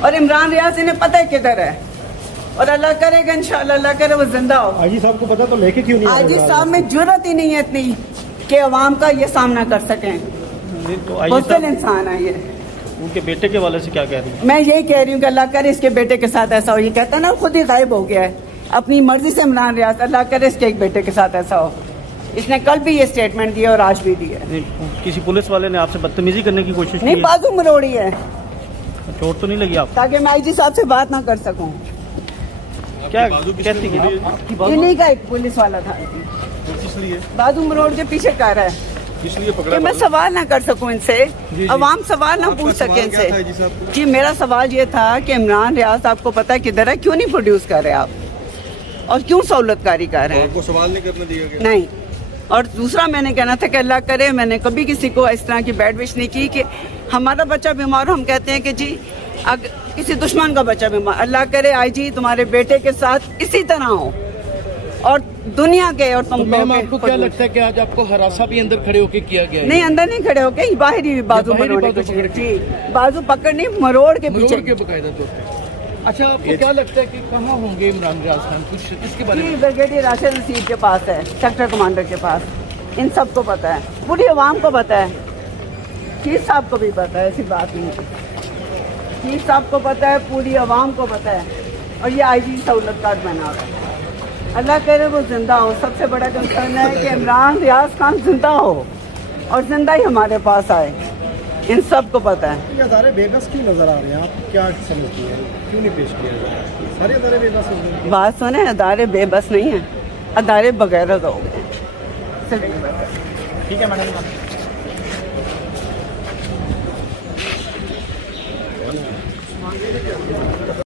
اور عمران ریاض انہیں پتہ ہے کدھر ہے، اور اللہ کرے گا انشاءاللہ، اللہ کرے وہ زندہ ہو۔ آئی صاحب کو پتا تو لے کے کیوں نہیں آئے؟ آئی جی صاحب میں جرت ہی نہیں ہے اتنی کہ عوام کا یہ سامنا کر سکیں، بزدل انسان ہے یہ۔ ان کے بیٹے کے والے سے کیا کہہ رہی ہیں؟ میں یہی کہہ رہی ہوں کہ اللہ کرے اس کے بیٹے کے ساتھ ایسا ہو، یہ کہتا ہے نا خود ہی غائب ہو گیا ہے اپنی مرضی سے عمران ریاض، اللہ کرے اس کے ایک بیٹے کے ساتھ ایسا ہو۔ اس نے کل بھی یہ سٹیٹمنٹ دیا اور آج بھی دیا ہے۔ کسی پولیس والے نے آپ سے بدتمیزی کرنے کی کوشش کی نہیں، ہے؟ بازو مروڑی ہے چوٹ تو نہیں لگی آپ تاکہ میں آئی جی صاحب سے بات نہ کر سکوں۔ کیا کہتی ہیں؟ انہیں کا ایک پولیس والا تھا، بازو مروڑ کے پیچھے کر رہا ہے کہ میں سوال نہ کر سکوں ان سے، عوام سوال نہ پوچھ سکے ان سے۔ جی میرا سوال یہ تھا کہ عمران ریاض آپ کو پتہ ہے کدھر ہے، کیوں نہیں پروڈیوس کر رہے آپ، اور کیوں سہولت کاری کر رہے ہیں؟ آپ کو سوال نہیں کرنے دیا گیا؟ نہیں۔ اور دوسرا میں نے کہنا تھا کہ اللہ کرے، میں نے کبھی کسی کو اس طرح کی بیڈ وش نہیں کی کہ ہمارا بچہ بیمار ہو ہم کہتے ہیں کہ جی کسی دشمن کا بچہ بیمار، اللہ کرے آئی جی تمہارے بیٹے کے ساتھ اسی طرح ہو، اور دنیا کے اور تم میم آپ کو کیا لگتا ہے کہ آج آپ کو ہراساں بھی اندر کھڑے ہو کے کیا گیا ہے؟ نہیں اندر نہیں کھڑے ہو کے، باہر ہی بازو مروڑ کے، جی بازو پکڑ نہیں مروڑ کے پیچھے۔ مروڑ کے باقاعدہ طور پہ۔ اچھا آپ کو کیا لگتا ہے کہ کہاں ہوں گے عمران ریاض خان، کچھ اس کے بارے میں؟ جی بریگیڈیئر راشد نصیر کے پاس ہے، سیکٹر کمانڈر کے پاس، ان سب کو پتہ ہے، پوری عوام کو پتہ ہے، چیف صاحب کو بھی پتہ ہے، ایسی بات نہیں ہے، چیف صاحب کو پتہ ہے، پوری عوام کو پتہ ہے، اور یہ آئی جی سہولت کارڈ بنا رہا ہے۔ اللہ کرے وہ زندہ ہو، سب سے بڑا کنسرن ہے کہ عمران ریاض خان زندہ ہو اور زندہ ہی ہمارے پاس آئے، ان سب کو پتہ ہے۔ یہ ادارے بے بس کیوں نظر آ رہے ہیں؟ آپ کیا سمجھتی ہیں کیوں نہیں پیش کیا جائے؟ سارے ادارے بے بس ہو گئے۔ بات سنیں، ادارے بے بس نہیں ہیں، ادارے بغیرت ہو گئے۔ ٹھیک ہے میڈم۔